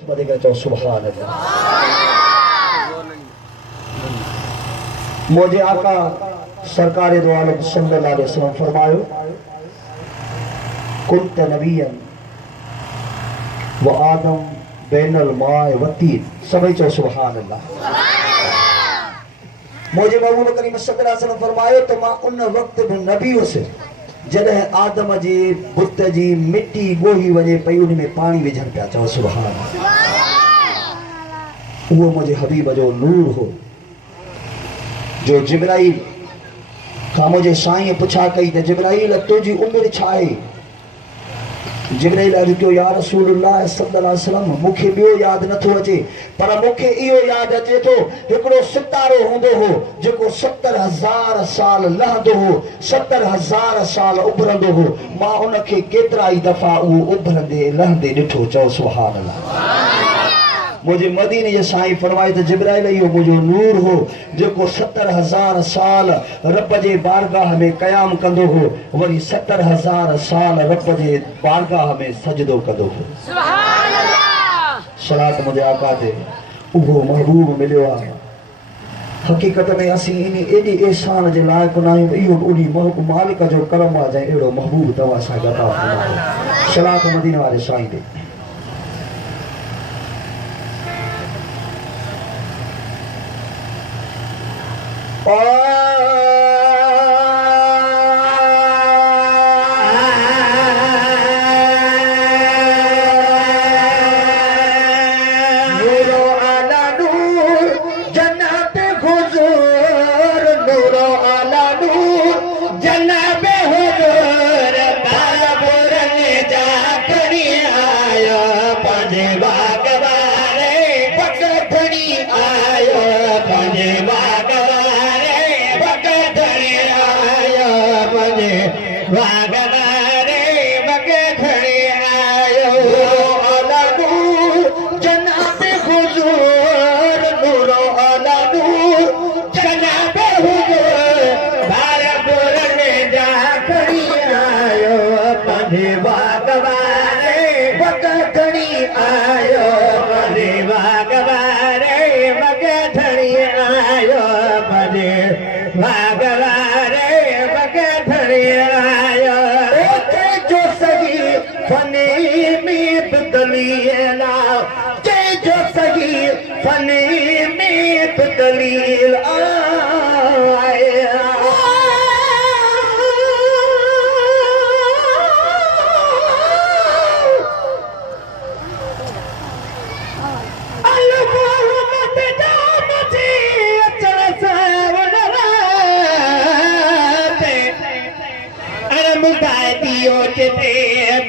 सुभान अल्लाह। मुझे आका सरकार दो आलम सल्लल्लाहु अलैहि वसल्लम फरमायो कुंत नबियन व आदम बैनल माए वतीन। सभी चो सुभान अल्लाह। मुझे महबूब करीम सल्लल्लाहु अलैहि वसल्लम फरमायो तो मां उन वक्त भी नबी हुसे जॾहिं आदम जी बुत जी मिट्टी ॻोही वञे पई उन में पानी विझण पिया। चओ सुभान अल्लाह। वो मुझे हबीब जो नूर हो जो जिब्राइल खां मुझे साईं पुछा कई त जिब्राइल तुझी उम्र छा आहे? जिब्राइल अर्ज़ कयो या रसूलुल्लाह सल्लल्लाहु अलैहि वसल्लम मूंखे ॿियो यादि नथो अचे पर मूंखे इहो यादि अचे थो हिकिड़ो सितारो हूंदो हो जेको 70,000 साल लहंदो हो 70,000 साल उभरंदो हो। मां उनखे केतिरा ई दफ़ा उहो उभरंदे लहंदे ॾिठो। चओ सुभान अल्लाह। मुझे मदीने जे साईं फरमाए त जिब्राइल इहो मुंहिंजो नूर हो जेको 70,000 साल रब जे बारगाह में क़याम कंदो हो वरी 70,000 साल रब जे बारगाह में सजदो कंदो हो। सुभान अल्लाह। सलात मुझे आका ते उहो महबूब मिलियो आहे। हकीकत में असीं इन एॾी एहसान जे लाइक़ न आहियूं। इहो उनी मालिक जो करम आहे जंहिं अहिड़ो महबूब तव्हां असांखे अता फरमायो। सलात मदीने वारे साईं ते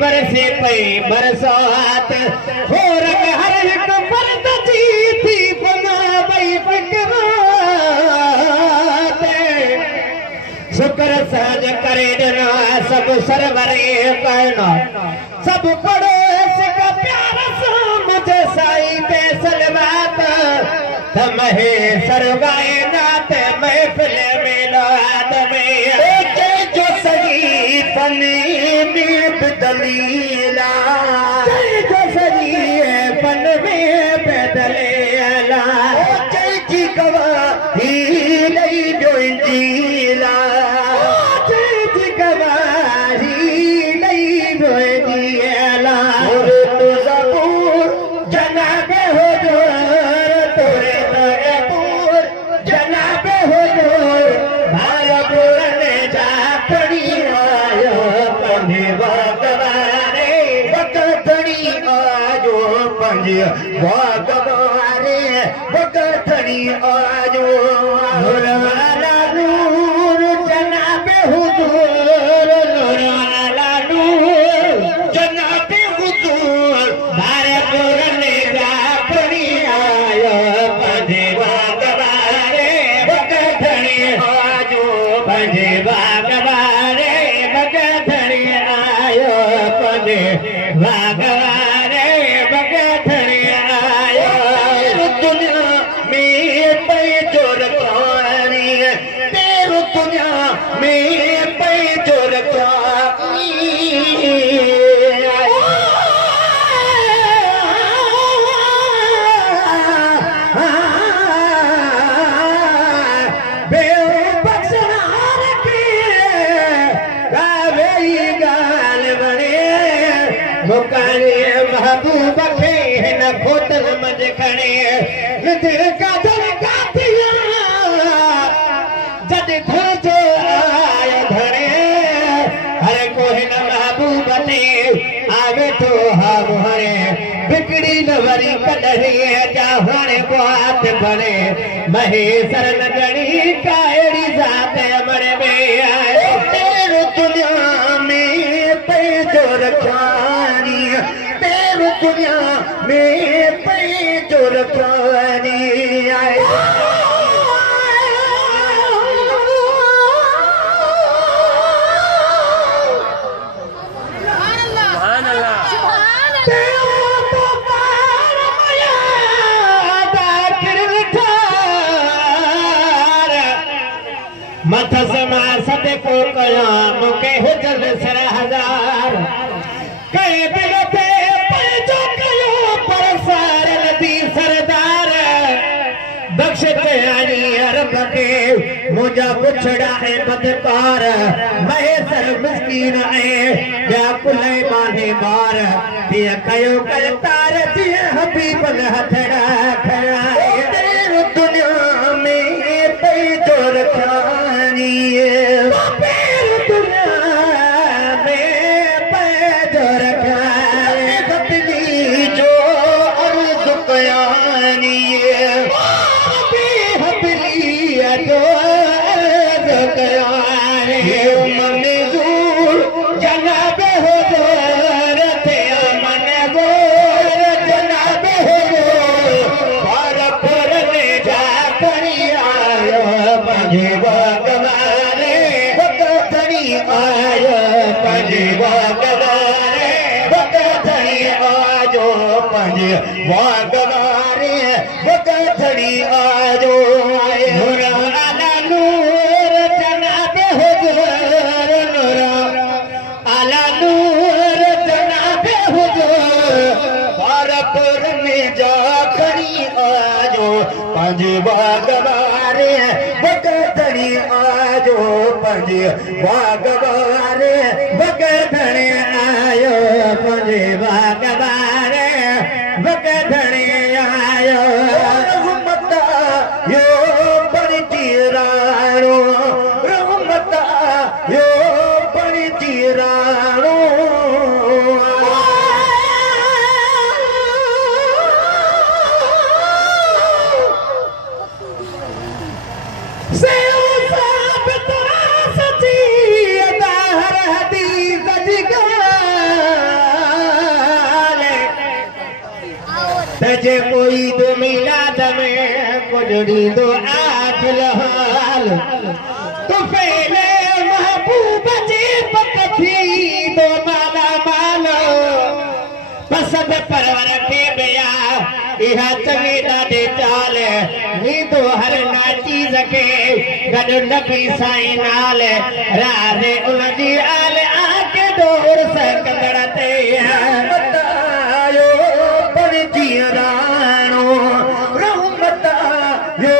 बरसे पई बरसात हो रंग हर हिकु परत थी बना पई फिक्रात शुक्र साज करे ॾिना सभु सरवरे कहना सभु पढ़ो सिक प्यार सां मुझे साईं पे सलवात तमहे सरवाए नात महफिल में लाद में जो सही पनी दलीला जो सही पन में बदलेला चई गवाही नहीं जो इंजीला चई गवाही नहीं जो इंजीला और तो ज़बूर जनाबे हुजूर तोरे ज़बूर जनाबे हुजूर भारत ने जा पड़ी आयो पने वागवारे वगथड़ी आजो नूर वाला नूर जनाबे हुजूर नूर वाला नूर जनाबे हुजूर भारतपुर ने जा पड़ी आयो पंजे वागवारे वगथड़ी आजो पंजे वागवारे वगथड़ी आयो पंजे वागवारे में खोटल मज खणे दिल का धड़का दिया जद खोजो आयो घणे हर कोई न महबूब ने आवे तो हम हणे बिगड़ी न वरी कदरी जा हणे बात बने महेशर न गणी कायड़ी जात अमर में आए तेरे दुनिया में पैजो रखानी तेरे दुनिया में पैजो रखानी आए मथ समा सदे को कयाम के हुजर सर हजार कहे बिल पे पैजो कयो पर सार नदी सरदार बख्श तयारी अरब के मुझा पुछड़ा है बदकार महेशर मिस्कीन है या कुले माने मार दिया कयो करतार दिया हबीब हथड़ा खड़ाए तेरे दुनिया में पैजो रखा वागवारे वकथड़ी आजो आए नूर आला नूर जनाबे हुजूर नूर आला नूर जनाबे हुजूर पारपुर में जा खड़ी आजो पंज वागवारे वकथड़ी आजो पंज वागवारे वकथड़ी आयो पंज वागवारे वकधणे आयो रहमता यो परिचिराणो रहमता यो परिचिराणो तजे कोई दो मिलाद में गुजरी दो आखिल हाल तो पहले महबूब जी पकथी दो माला मालो पसंद परवर के बिया इहा चंगी दादे चाल नी तो हर ना चीज के गड नबी साईं नाल राजे उलजी आल आके डोर से कदड़ते बतायो परिचिराणो रहमता यो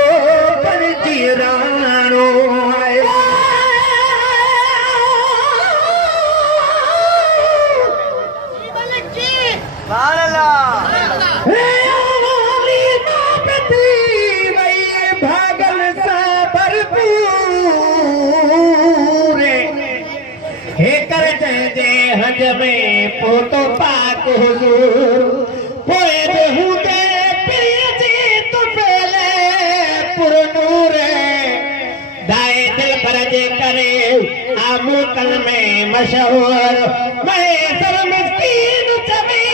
परिचिराणो भागल सा भरपूर हे कर जे हज में पोतो पाक हुजूर पोए बेहूदे प्रिय जी तो पहले पुरनूर दाए दिल पर जे करे आमू कल में मशहूर महेशर मिस्कीन चमे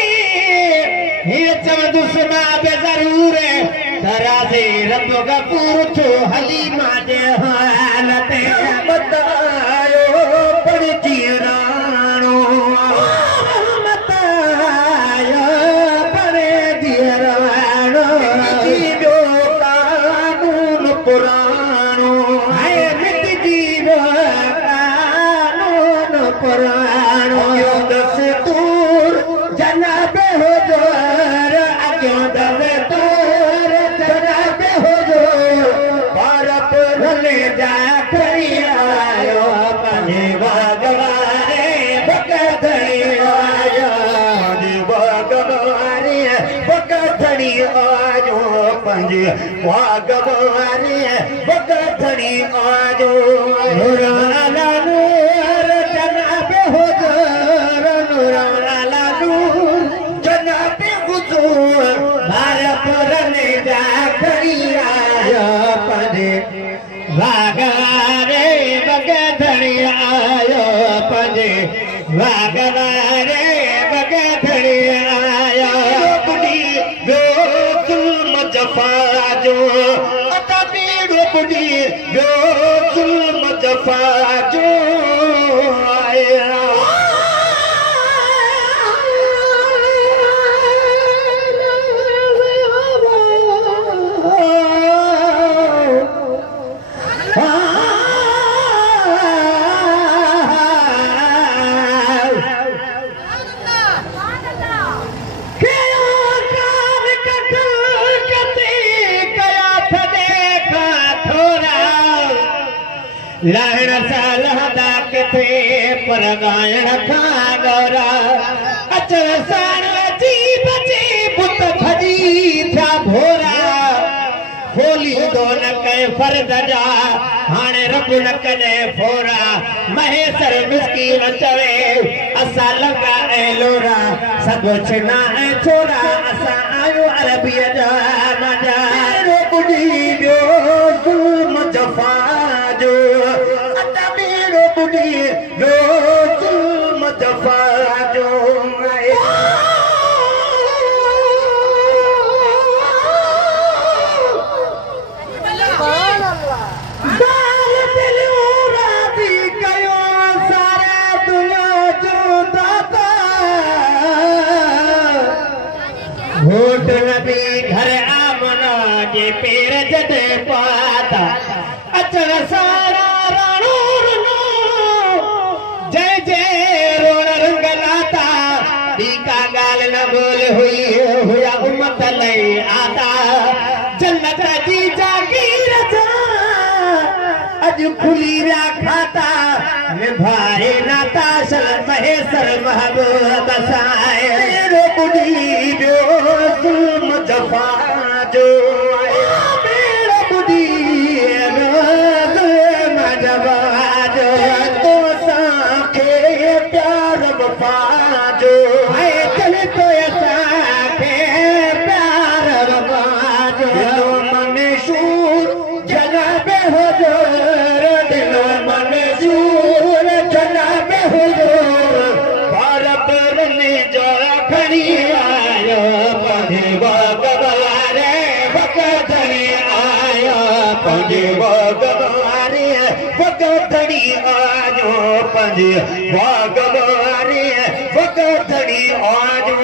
ये चम दुश्मा बे जरूर तराजे रब गफूर तो हलीमा जे हालत बतायो परिचिराणो बतायो परिचिराणो जीवो कानून पुराणो है मिट जीवो कानून पुराणो दस्तूर जनाबे हो जोर अजो दस्तूर जनाबे हो जोर भारत भले जा करी आयो अपने भगवाने भगधनी आयो भगवाने भगत धड़ी आजो पंजे वागवारे वगत धड़ी आजो नूराला नूर जनाबे हुजूर नूराला नूर जनाबे हुजूर भारपुर ने जा खड़ी आयो पंजे वागवारे वगत धड़ी आयो पंजे वागवारे वगत धड़ी आयो बुढ़ी बेजुल्म जफा जो अता बीड़ो बुढ़ी बेजुल्म जफा जो आया लहण सालहदा के थे पर गायण था गौरा अचल साण अजीब बुत भजी था भोरा खोली दो न कहे फर्द जा हाणे रब न कने फोरा महेसर मिस्कीन चवे असा लगा ए लोरा सब छना ए छोरा असा आयो अरबिया जा मजा रे बुढ़ी जो जुल्म जफा जो अता बीड़ो बुढ़ी जो जुल्म जफा जो घोट नबी घर आमना जे पेर जदे पाता अचल सारा राणो रुनो जय जय रोण रंग लाता दीका गाल न बोल हुई हुया उम्मत लई आता जन्नत जी जागीर जा अज खुली रा खाता निभाए नाता सल महेसर महबूब साए रे बुढ़ी जो जुल्म जफा जो मेरा बुढ़ी जुल्म जफा जो तो साखे प्यार वफा जो है चल तो साखे प्यार वफा जो दिलो मन शूर जनाबे हुजूर दिलो मन शूर जनाबे हुजूर भारत ने जो खड़ी आयो पंजे वागवारे वगत धड़ी आयो पंजे वागवारे वगत धड़ी आयो पंजे वागवारे वगत धड़ी आयो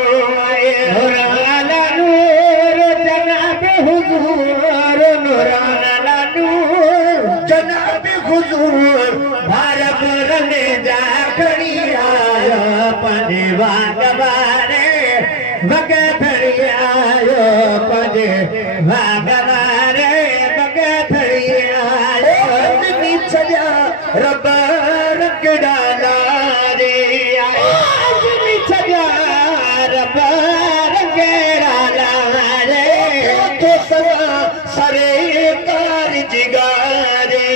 नूराला नूर जनाबे हुजूर नूराला नूर जनाबे हुजूर भारपुर ने जा खड़ी आयो पंजे वागवारे वगत धड़ी आयो पंजे वागवारे वगत धड़ी आयो आदमी चलिया रब रंग डाला रे आदमी छजा रब रंग डाला रे तो सवा सरे कार जिगारे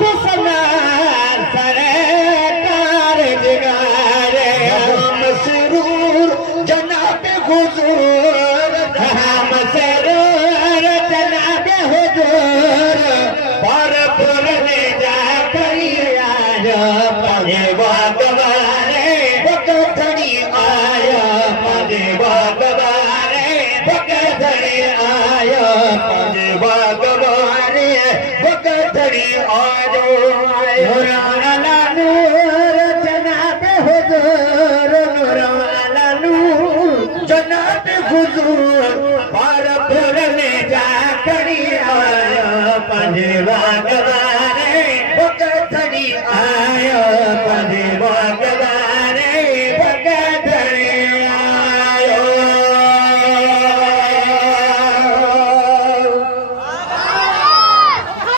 तो सना सरकार जगारे मसरूर जनाबे हुजूर हम सरोर जनाबे हुजूर भारपुर ने जा करी आयो पंजे वागवारे वगत धड़ी आयो पंजे वागवारे वगत धड़ी आयो पंजे वागवारे वगत धड़ी आजो नूराला नूर जनाबे हुजूर नूराला नूर जनाबे हुजूर भारपुर ने जा करी आयो पंजे वाग